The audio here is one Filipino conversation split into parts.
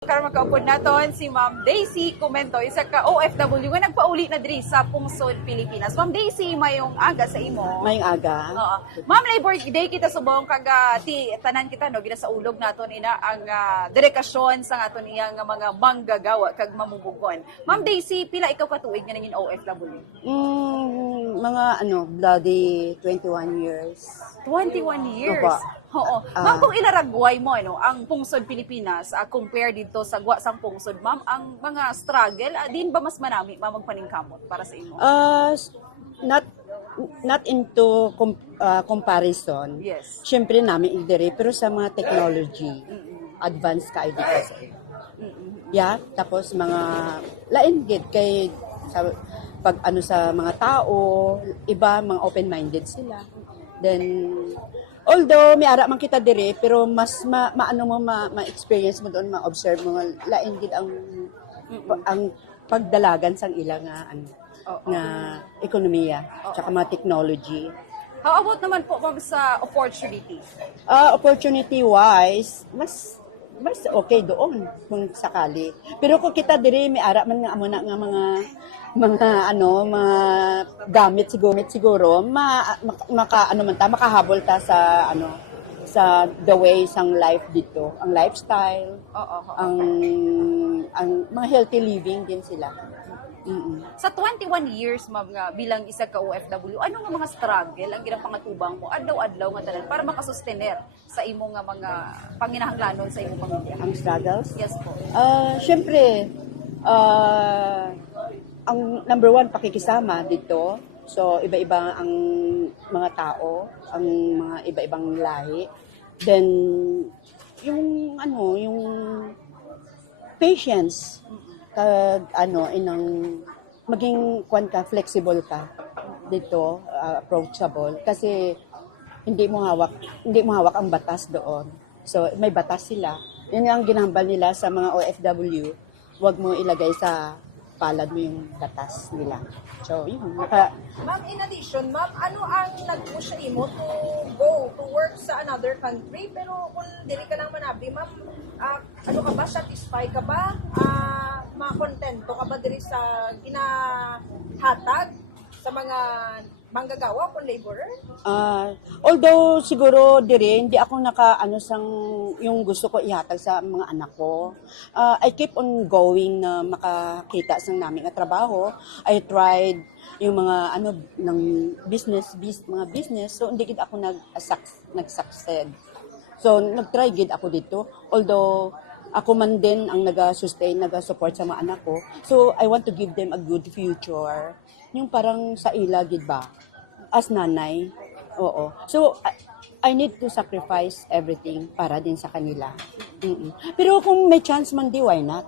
Karon makaupod naton si Ma'am Daisy Comento, isa ka OFW nga nagpauli na diri sa Pungsod, Pilipinas. Ma'am Daisy, mayong aga sa imo. Mayong aga. Oo. Ma'am, Labor Day kita subong kaga ti tanan kita no gina sa ulog naton ina ang dedikasyon sa aton iyang mga manggagawa kag mamubugon. Ma'am Daisy, pila ikaw ka tuig nga naging OFW? Mga bloody 21 years. 21 years. Opo. Oo. Ma'am, kung ilaragway mo ang Pungsod, Pilipinas, compare dito sa Gwa sang Pungsod, ma'am, ang mga struggle, din ba mas manami magpaningkamot para sa imo? Not into comparison. Yes. Siyempre namin idiri, pero sa mga technology, advanced ka ID kasi. Yeah, tapos mga lain gid kay sa pag sa mga tao, iba mga open-minded sila. Then although may ara man kita dire pero mas ma-experience mo doon, ma-observe mo nga lain gid ang pagdalagan sang ila nga nga ekonomiya tsaka mga technology. How about naman po ma'am sa opportunity? Opportunity wise, mas okay doon kung sakali. Pero kung kita dire may ara man nga amo na nga mga gamit siguro makahabol ta sa sa the way sang life dito, ang lifestyle, ang mga healthy living din sila. Sa 21 years ma'am nga bilang isa ka OFW, ano nga mga struggle ang ginapangatubang mo adlaw-adlaw nga tanan para makasustener sa imo nga mga panginahanglanon sa imong pamilya? Ang struggles? Yes po. Syempre, ang number one, pakikisama dito. So, iba-iba ang mga tao, ang mga iba-ibang lahi. Then, yung patience, maging flexible ka dito, approachable. Kasi, hindi mo hawak ang batas doon. So, may batas sila. Yun ang ginahambal nila sa mga OFW. Huwag mo ilagay sa palad mo yung batas nila. So, yun. Ma'am, in addition, ma'am, ano ang nag-push sa imo to go to work sa another country? Pero kung dili ka lang manabi, ma'am, ano ka ba? Satisfied ka ba? Makontento ka ba diri sa ginahatag sa mga manggagawa kung laborer? Although siguro dire hindi ako sang yung gusto ko ihatag sa mga anak ko. I keep on going na makakita sang namin nga trabaho. I tried yung mga ng mga business. So hindi gid ako nag-succeed. So nag-try gid ako dito. Although ako man din ang nag-support sa mga anak ko. So I want to give them a good future. Yung parang sa ila gid ba? As nanay. Oo. So I need to sacrifice everything para din sa kanila. Pero kung may chance man why not?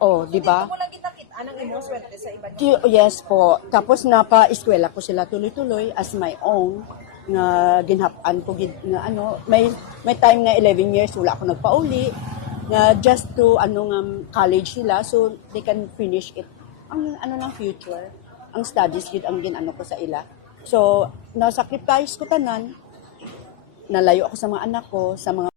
Oh, di ba? Hindi mo lang kita ang imong swerte sa iba. Yes po. Tapos napa-eskwela ko sila tuloy-tuloy as my own nga ginhapan ko nga may time na 11 years wala ako nagpauli na just to college sila so they can finish it. Ang ng future, ang studies gid ang ko sa ila. So, na-sacrifice ko tanan, nalayo ako sa mga anak ko, sa mga